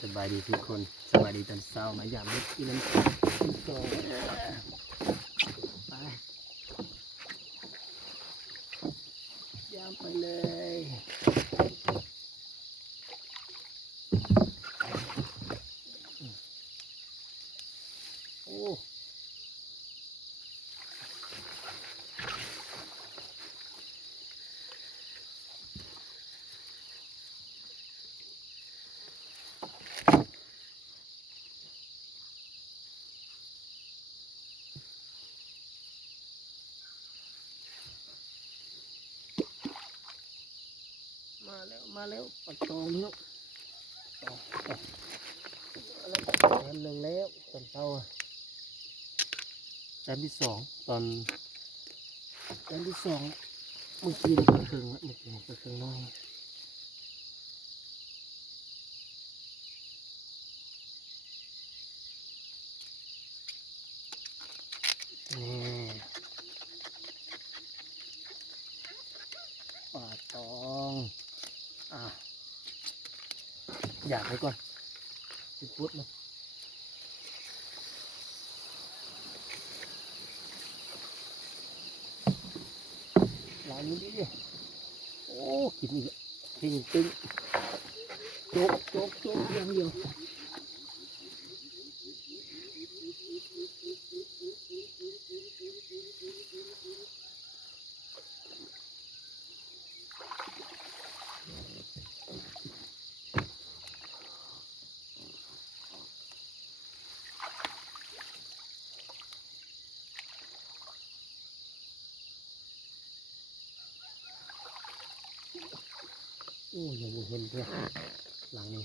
สบายดีทุกคนสบายดีตอนเช้ามาอย่างนี้ที่น้ำตกไปย่างไปเลยโอ้มาแล้วปักตองเนาะอะไรอันหนึ่งแล้วตอนเช้าแต้มที่สองตอนแต้มที่สองเมื่อกี้มันครึ่งละเมื่อกี้มันครึ่งน้อยนี่ปลาตองอยากไปก่อนติดพุทธนะหลายนี้ดิโอ้กินอีกเพ่งตึงโจ๊กอย่างเดียวโอ้ยังไม่เห็นเลยหลังนี้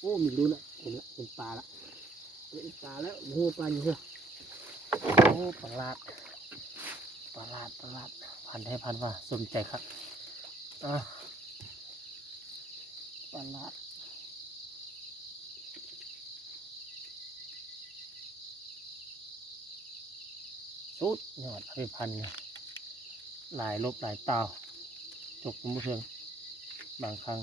โอ้มีลุ้นละเห็นละเป็นปลาละเป็นปลาแล้วโอ้ปลาอยู่เหรอโอ้ปลาลาดพันให้พันว่าสนใจครับปลาลาดสุดยอดให้พันเนี่ยหลายลบหลายเตาจกมุ้งเชิงบางครั้ง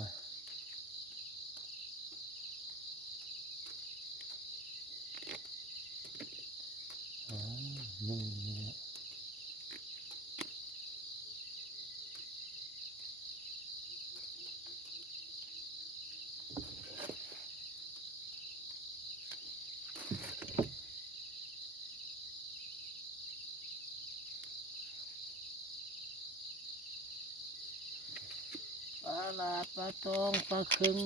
นี่ปลาลาดปลาตองปลาคึง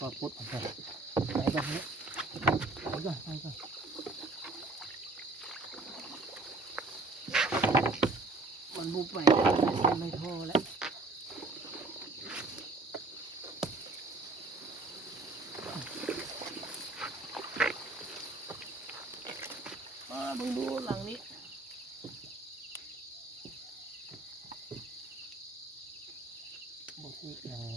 ปลาพุดไปก่อนนี้ไปก่อนมันบุบไปไม่โทรแล้วมึงดูหลังนี้บุกอีกอย่าง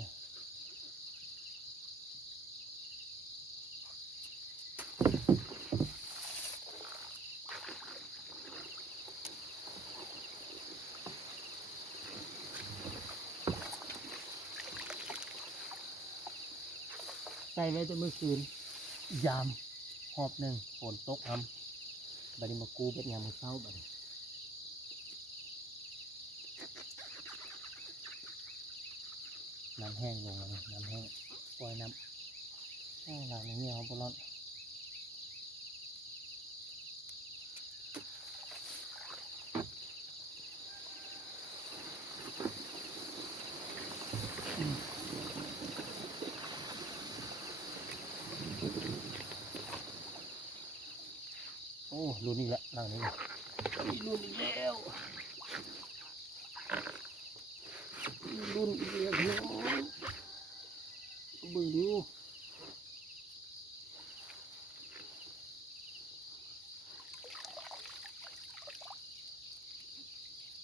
ใส่ไว้แต่เมื่อคืนยามหอบหนึ่งฝนตกทำบัดนี้มากูเป็นยามมื้อเช้าบัดนี้น้ำแห้งลงแล้วน้ำแห้งปล่อยน้ำหลังนี้เอาบอลอน รุ่นอีกแล้วหลังนี้เลยรุ่นอีกแล้วรุ่นอีกแล้วพี่น้องเบิ่งดู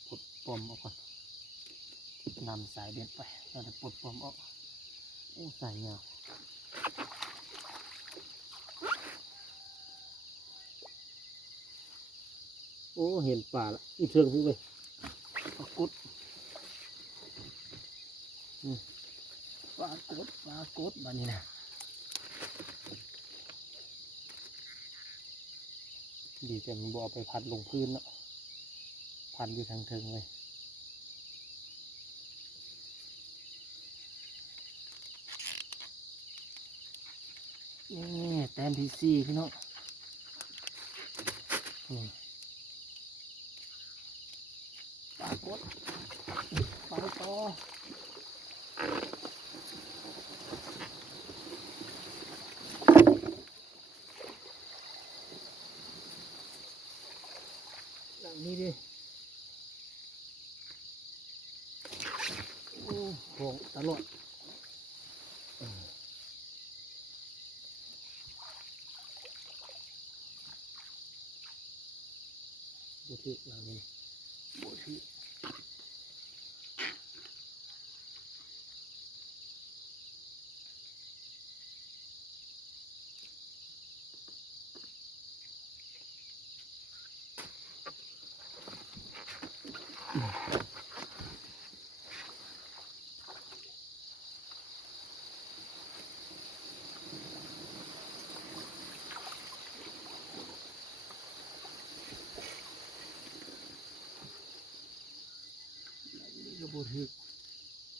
ปลดปมออกก่อนนำสายเบ็ดไปเราจะปลดปมออกสายยาวเห็นป่าละอีเชิงพี่เว้ยปลากดปลากดบ้านนี้นะดีแต่มันบ่เอาไปพัดลงพื้นเนาะพันอยู่ทางเทิงเลยนี่แต้มที่สี่พี่น้องปลากดปลาตออย่างนี้ดิโหตลอดบุตรหลังนี้บุตรก็บุตร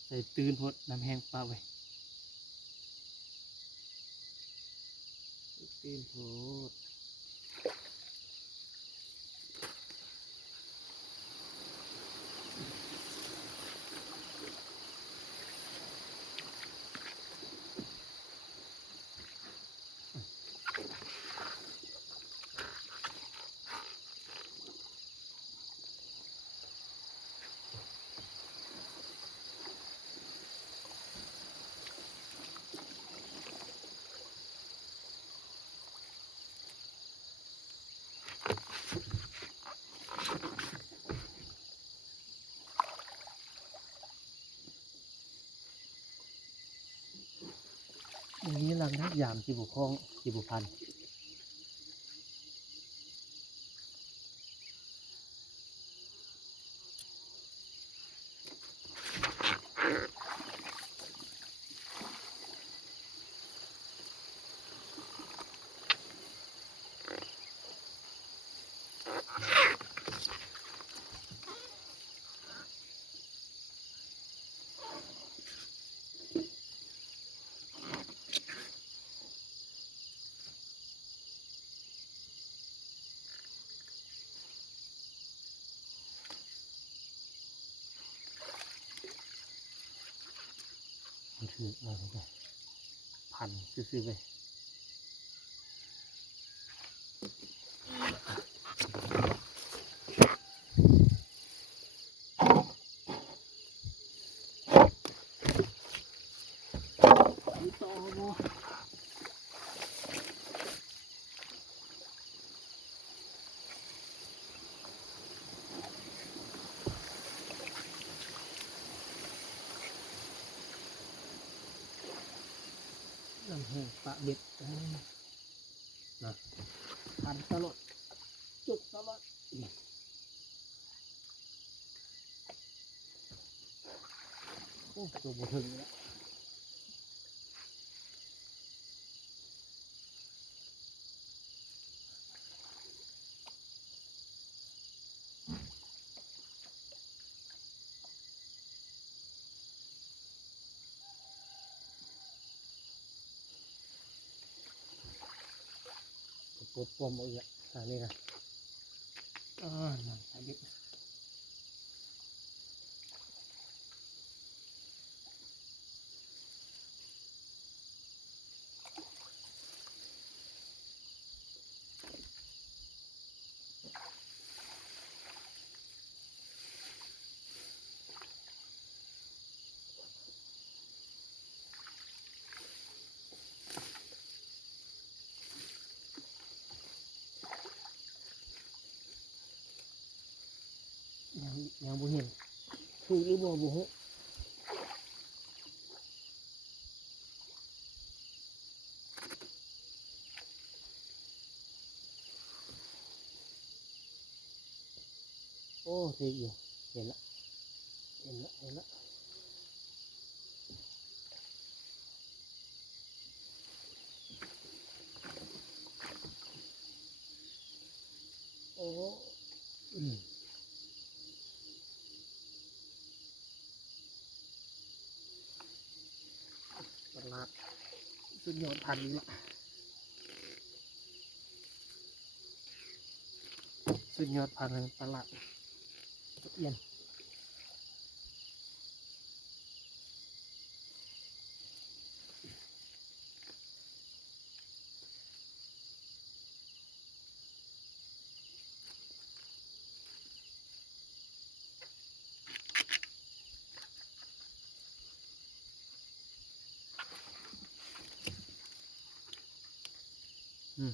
ใส่ตื่นพดน้ำแห้งปลาไว้ตื่นพดอย่างนี้เรานักยามจีบุคองจีบุพันมันถือมาเข้าไปพันซื้อไปต่อบ่น้ำแห้งปลาเบ็ดนะพันตลอดจุกตลอดตัวบุถึงแล้วปวดปวมอีกแล้วอันนี้นะนั่นสายเบ็ด บ่เห็นถูกหรือบ่บ่ฮู้โอ้เทีอยู่เห็นละเห็นละเห็นละโอ้อืมประหลาดสุดยอดพันธุ์ละสุดยอดพันธุ์ประหลาดเอียนอืม